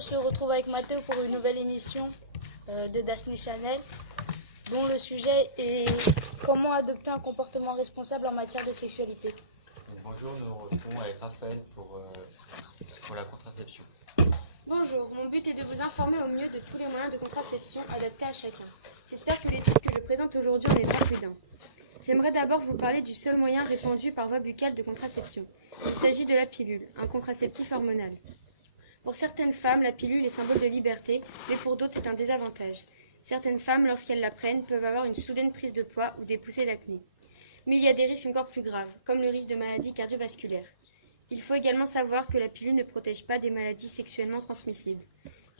on se retrouve avec Mathéo pour une nouvelle émission de Dasni Channel, dont le sujet est comment adopter un comportement responsable en matière de sexualité. Bonjour, nous retrouvons avec Raphaël pour la contraception. Bonjour, mon but est de vous informer au mieux de tous les moyens de contraception adaptés à chacun. J'espère que l'étude que je présente aujourd'hui en aidera plus d'un. J'aimerais d'abord vous parler du seul moyen répandu par voie buccale de contraception. Il s'agit de la pilule, un contraceptif hormonal. Pour certaines femmes, la pilule est symbole de liberté, mais pour d'autres, c'est un désavantage. Certaines femmes, lorsqu'elles la prennent, peuvent avoir une soudaine prise de poids ou des poussées d'acné. Mais il y a des risques encore plus graves, comme le risque de maladies cardiovasculaires. Il faut également savoir que la pilule ne protège pas des maladies sexuellement transmissibles.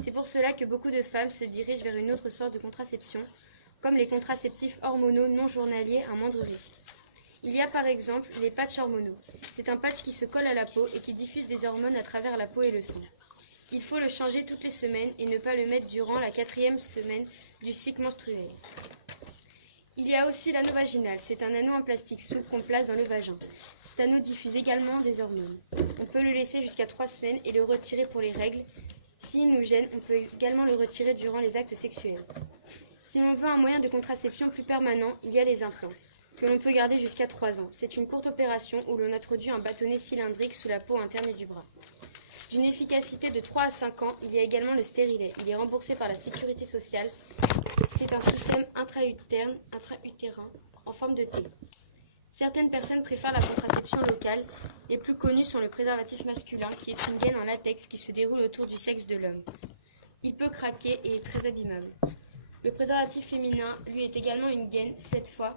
C'est pour cela que beaucoup de femmes se dirigent vers une autre sorte de contraception, comme les contraceptifs hormonaux non journaliers à moindre risque. Il y a par exemple les patchs hormonaux. C'est un patch qui se colle à la peau et qui diffuse des hormones à travers la peau et le sang. Il faut le changer toutes les semaines et ne pas le mettre durant la 4e semaine du cycle menstruel. Il y a aussi l'anneau vaginal. C'est un anneau en plastique souple qu'on place dans le vagin. Cet anneau diffuse également des hormones. On peut le laisser jusqu'à 3 semaines et le retirer pour les règles. S'il nous gêne, on peut également le retirer durant les actes sexuels. Si l'on veut un moyen de contraception plus permanent, il y a les implants, que l'on peut garder jusqu'à 3 ans. C'est une courte opération où l'on introduit un bâtonnet cylindrique sous la peau interne du bras. D'une efficacité de 3 à 5 ans, il y a également le stérilet. Il est remboursé par la sécurité sociale. C'est un système intra-utérin en forme de T. Certaines personnes préfèrent la contraception locale. Les plus connus sont le préservatif masculin, qui est une gaine en latex qui se déroule autour du sexe de l'homme. Il peut craquer et est très abîmable. Le préservatif féminin, lui, est également une gaine, cette fois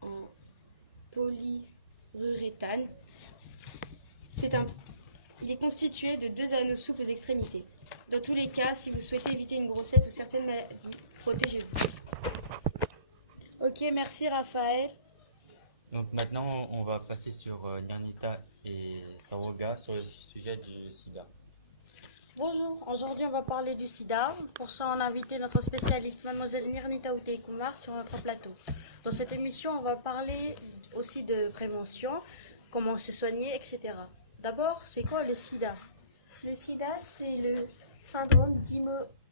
en polyuréthane. Il est constitué de 2 anneaux souples aux extrémités. Dans tous les cas, si vous souhaitez éviter une grossesse ou certaines maladies, protégez-vous. Ok, merci Raphaël. Donc maintenant, on va passer sur Nernita et Saroga sur le sujet du sida. Bonjour, aujourd'hui on va parler du sida. Pour ça, on a invité notre spécialiste, mademoiselle Nernita Outey-Koumar, sur notre plateau. Dans cette émission, on va parler aussi de prévention, comment se soigner, etc. D'abord, c'est quoi le sida? Le sida, c'est le syndrome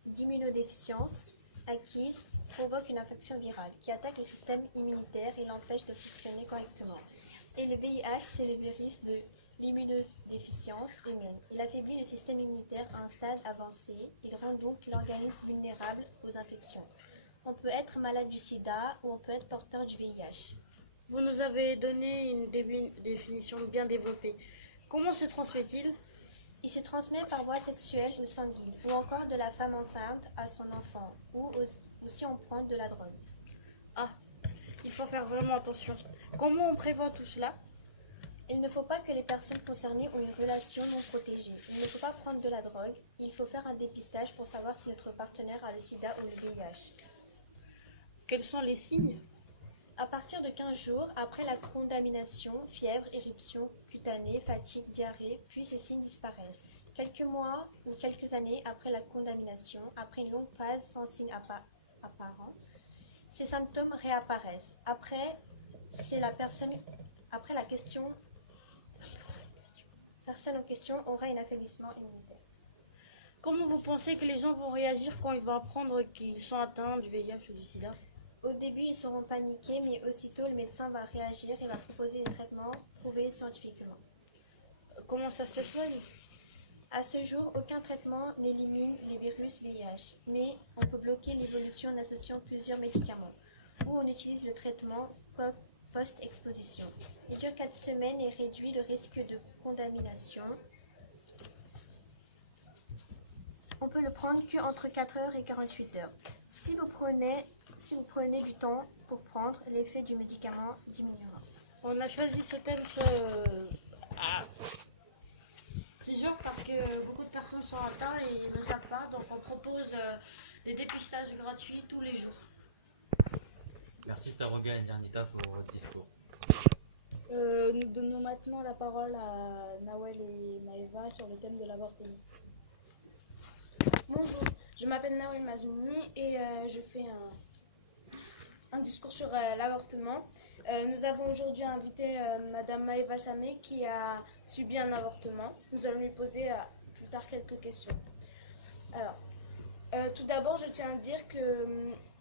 d'immunodéficience acquise qui provoque une infection virale qui attaque le système immunitaire et l'empêche de fonctionner correctement. Et le VIH, c'est le virus de l'immunodéficience humaine. Il affaiblit le système immunitaire à un stade avancé. Il rend donc l'organisme vulnérable aux infections. On peut être malade du sida ou on peut être porteur du VIH. Vous nous avez donné une définition bien développée. Comment se transmet-il? Il se transmet par voie sexuelle ou sanguine, ou encore de la femme enceinte à son enfant, ou si on prend de la drogue. Ah, il faut faire vraiment attention. Comment on prévoit tout cela? Il ne faut pas que les personnes concernées ont une relation non protégée. Il ne faut pas prendre de la drogue. Il faut faire un dépistage pour savoir si notre partenaire a le sida ou le VIH. Quels sont les signes? À partir de 15 jours, après la contamination, fièvre, éruption cutanée, fatigue, diarrhée, puis ces signes disparaissent. Quelques mois ou quelques années après la contamination, après une longue phase sans signe apparent, ces symptômes réapparaissent. Après la personne en question aura un affaiblissement immunitaire. Comment vous pensez que les gens vont réagir quand ils vont apprendre qu'ils sont atteints du VIH ou du sida? Au début, ils seront paniqués, mais aussitôt, le médecin va réagir et va proposer des traitements prouvés scientifiquement. Comment ça se soigne? À ce jour, aucun traitement n'élimine les virus VIH, mais on peut bloquer l'évolution en associant plusieurs médicaments, ou on utilise le traitement post-exposition. Il dure 4 semaines et réduit le risque de contamination. On peut le prendre qu'entre 4 heures et 48 heures. Si vous prenez du temps pour prendre, l'effet du médicament diminuera. On a choisi ce thème ce jour parce que beaucoup de personnes sont atteintes et ils ne savent pas, donc on propose des dépistages gratuits tous les jours. Merci Saroga et Nernita pour votre discours. Nous donnons maintenant la parole à Nawel et Maëva sur le thème de l'avortement. Bonjour, je m'appelle Nawel Mazouni et je fais un discours sur l'avortement. Nous avons aujourd'hui invité Madame Maëva Samé qui a subi un avortement. Nous allons lui poser plus tard quelques questions. Alors, tout d'abord, je tiens à dire que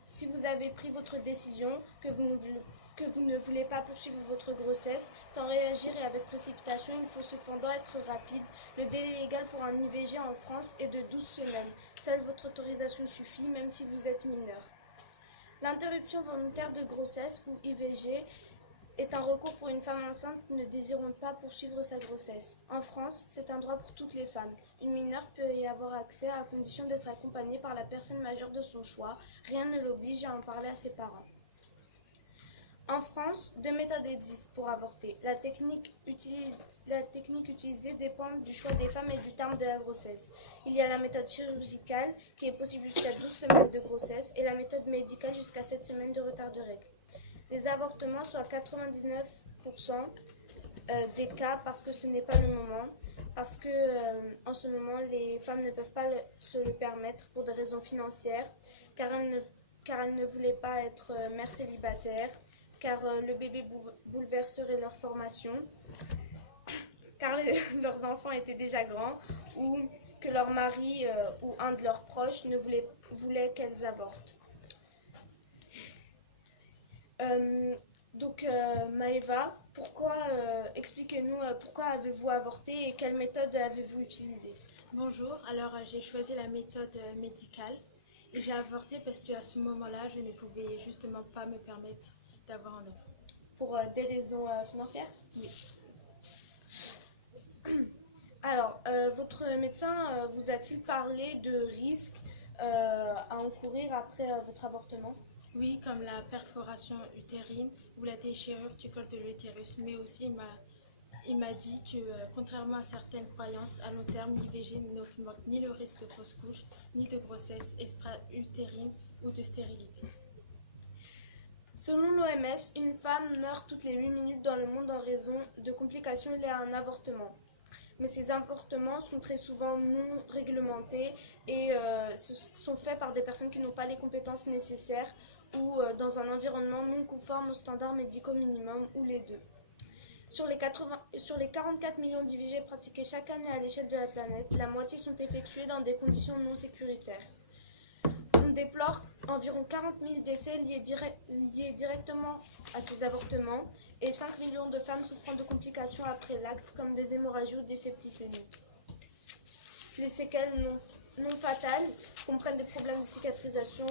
si vous avez pris votre décision, que vous ne voulez pas poursuivre votre grossesse, sans réagir et avec précipitation, il faut cependant être rapide. Le délai légal pour un IVG en France est de 12 semaines. Seule votre autorisation suffit, même si vous êtes mineur. L'interruption volontaire de grossesse ou IVG est un recours pour une femme enceinte ne désirant pas poursuivre sa grossesse. En France, c'est un droit pour toutes les femmes. Une mineure peut y avoir accès à condition d'être accompagnée par la personne majeure de son choix. Rien ne l'oblige à en parler à ses parents. En France, 2 méthodes existent pour avorter. La technique utilisée dépend du choix des femmes et du terme de la grossesse. Il y a la méthode chirurgicale qui est possible jusqu'à 12 semaines de grossesse et la méthode médicale jusqu'à 7 semaines de retard de règles. Les avortements sont à 99% des cas parce que ce n'est pas le moment, parce que en ce moment les femmes ne peuvent pas se le permettre pour des raisons financières, car elles ne voulaient pas être mères célibataires, car le bébé bouleverserait leur formation, car leurs enfants étaient déjà grands, ou que leur mari ou un de leurs proches ne voulait qu'elles avortent. Maëva, expliquez-nous pourquoi avez-vous avorté et quelle méthode avez-vous utilisée? Bonjour, alors j'ai choisi la méthode médicale et j'ai avorté parce qu'à ce moment-là, je ne pouvais justement pas me permettre d'avoir un enfant. Pour des raisons financières? Oui. Alors, votre médecin vous a-t-il parlé de risques à encourir après votre avortement? Oui, comme la perforation utérine ou la déchirure du col de l'utérus, mais aussi il m'a dit que contrairement à certaines croyances, à long terme, l'IVG n'augmente ni le risque de fausse couche, ni de grossesse extra-utérine ou de stérilité. Selon l'OMS, une femme meurt toutes les 8 minutes dans le monde en raison de complications liées à un avortement. Mais ces avortements sont très souvent non réglementés et sont faits par des personnes qui n'ont pas les compétences nécessaires ou dans un environnement non conforme aux standards médicaux minimum ou les deux. Sur les 44 millions d'IVG pratiqués chaque année à l'échelle de la planète, la moitié sont effectuées dans des conditions non sécuritaires. On déplore environ 40 000 décès liés directement à ces avortements et 5 millions de femmes souffrant de complications après l'acte comme des hémorragies ou des septicémies. Les séquelles non fatales comprennent des problèmes de cicatrisation,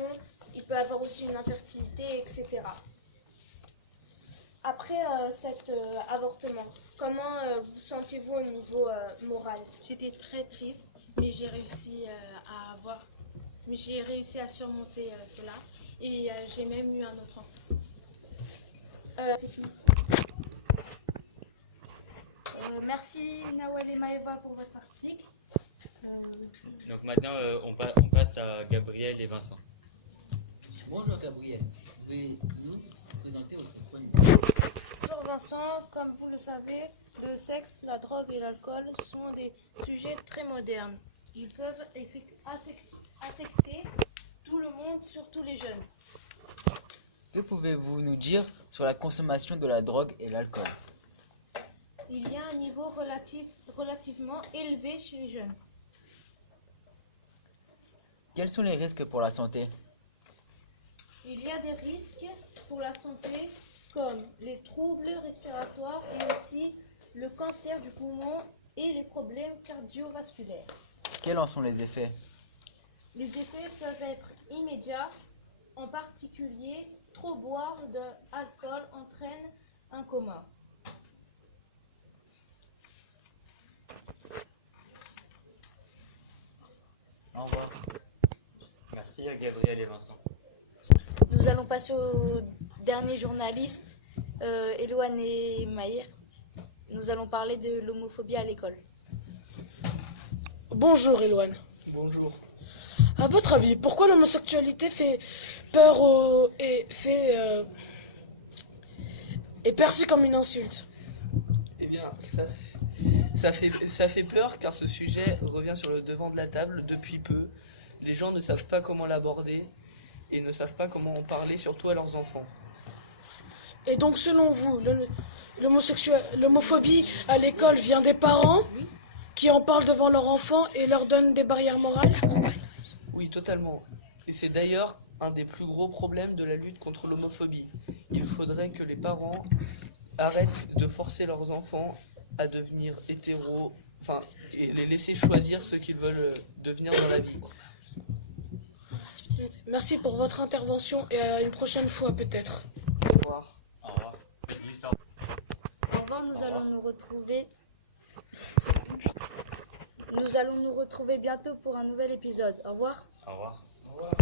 il peut y avoir aussi une infertilité, etc. Après cet avortement, comment vous sentiez-vous au niveau moral? J'étais très triste, mais j'ai réussi à surmonter cela et j'ai même eu un autre enfant. C'est fini. Merci Nawal et Maëva pour votre article. Donc maintenant, on passe à Gabriel et Vincent. Bonjour Gabriel, pouvez nous présenter votre chronique? Bonjour Vincent, comme vous le savez, le sexe, la drogue et l'alcool sont des sujets très modernes. Ils peuvent affecter tout le monde, surtout les jeunes. Que pouvez-vous nous dire sur la consommation de la drogue et l'alcool? Il y a un niveau relativement élevé chez les jeunes. Quels sont les risques pour la santé? Il y a des risques pour la santé comme les troubles respiratoires et aussi le cancer du poumon et les problèmes cardiovasculaires. Quels en sont les effets? Les effets peuvent être immédiats, en particulier, trop boire de l'alcool entraîne un coma. Au revoir. Merci à Gabriel et Vincent. Nous allons passer aux derniers journalistes, Eloane et Maïr. Nous allons parler de l'homophobie à l'école. Bonjour Eloane. Bonjour. À votre avis, pourquoi l'homosexualité fait peur est perçue comme une insulte? Eh bien, ça fait peur car ce sujet revient sur le devant de la table depuis peu. Les gens ne savent pas comment l'aborder et ne savent pas comment en parler, surtout à leurs enfants. Et donc selon vous, l'homophobie à l'école vient des parents qui en parlent devant leurs enfants et leur donnent des barrières morales? totalement. Et c'est d'ailleurs un des plus gros problèmes de la lutte contre l'homophobie. Il faudrait que les parents arrêtent de forcer leurs enfants à devenir hétéros, et les laisser choisir ce qu'ils veulent devenir dans la vie. Merci pour votre intervention et à une prochaine fois peut-être. Au revoir. Au revoir. Au revoir, nous allons nous retrouver. Nous allons nous retrouver bientôt pour un nouvel épisode. Au revoir. Au revoir. Au revoir.